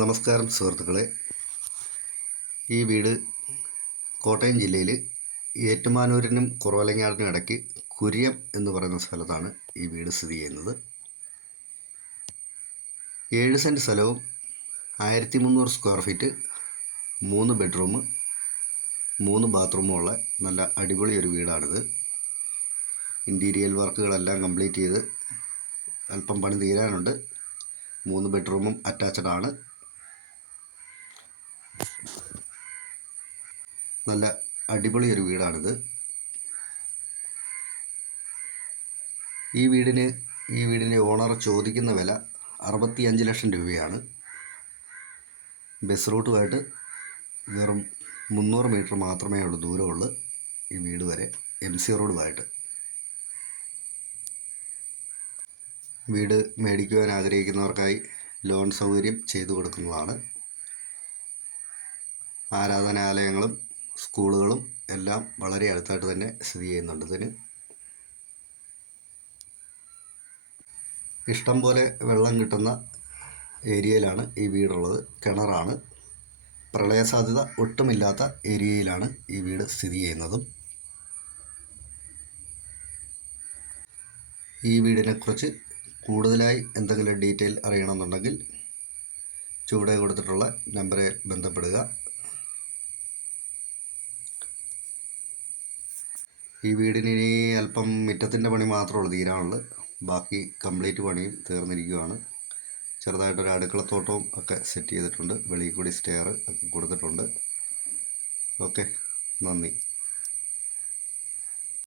നമസ്കാരം സുഹൃത്തുക്കളെ. ഈ വീട് കോട്ടയം ജില്ലയിൽ ഏറ്റുമാനൂരിനും കുറവലങ്ങാടിനും ഇടയ്ക്ക് കുര്യം എന്ന് പറയുന്ന സ്ഥലത്താണ് ഈ വീട് സ്ഥിതി ചെയ്യുന്നത്. 7 സെൻറ്റ് സ്ഥലവും 1300 സ്ക്വയർ ഫീറ്റ്, 3 ബെഡ്റൂം 3 ബാത്റൂമും ഉള്ള നല്ല അടിപൊളി ഒരു വീടാണിത്. ഇൻറ്റീരിയൽ വർക്കുകളെല്ലാം കംപ്ലീറ്റ് ചെയ്ത് അല്പം പണി തീരാനുണ്ട്. 3 ബെഡ്റൂമും അറ്റാച്ച്ഡ് ആണ്. നല്ല അടിപൊളി ഒരു വീടാണിത്. ഈ വീടിൻ്റെ ഓണർ ചോദിക്കുന്ന വില 65 ലക്ഷം രൂപയാണ്. ബസ് റൂട്ടുമായിട്ട് വെറും 300 മീറ്റർ മാത്രമേ ഉള്ളൂ ദൂരമുള്ളൂ ഈ വീട് വരെ, MC റോഡുമായിട്ട്. വീട് മേടിക്കുവാൻ ആഗ്രഹിക്കുന്നവർക്കായി ലോൺ സൗകര്യം ചെയ്തു കൊടുക്കുന്നതാണ്. ആരാധനാലയങ്ങളും സ്കൂളുകളും എല്ലാം വളരെ അടുത്തായിട്ട് തന്നെ സ്ഥിതി ചെയ്യുന്നുണ്ട്. ഇതിന് ഇഷ്ടം പോലെ വെള്ളം കിട്ടുന്ന ഏരിയയിലാണ് ഈ വീടുള്ളത്. കിണറാണ്. പ്രളയ സാധ്യത ഒട്ടുമില്ലാത്ത ഏരിയയിലാണ് ഈ വീട് സ്ഥിതി ചെയ്യുന്നതും. ഈ വീടിനെക്കുറിച്ച് കൂടുതലായി എന്തെങ്കിലും ഡീറ്റെയിൽ അറിയണമെന്നുണ്ടെങ്കിൽ ചുവടെ കൊടുത്തിട്ടുള്ള നമ്പറിൽ ബന്ധപ്പെടുക. ഈ വീടിന് ഇനി അല്പം മുറ്റത്തിൻ്റെ പണി മാത്രമുള്ളൂ തീരാനുള്ളത്. ബാക്കി കംപ്ലീറ്റ് പണിയും തീർന്നിരിക്കുകയാണ്. ചെറുതായിട്ടൊരു അടുക്കളത്തോട്ടവും ഒക്കെ സെറ്റ് ചെയ്തിട്ടുണ്ട്. വെളിയിൽ കൂടി സ്റ്റെയർ ഒക്കെ കൊടുത്തിട്ടുണ്ട്. ഓക്കെ, നന്ദി.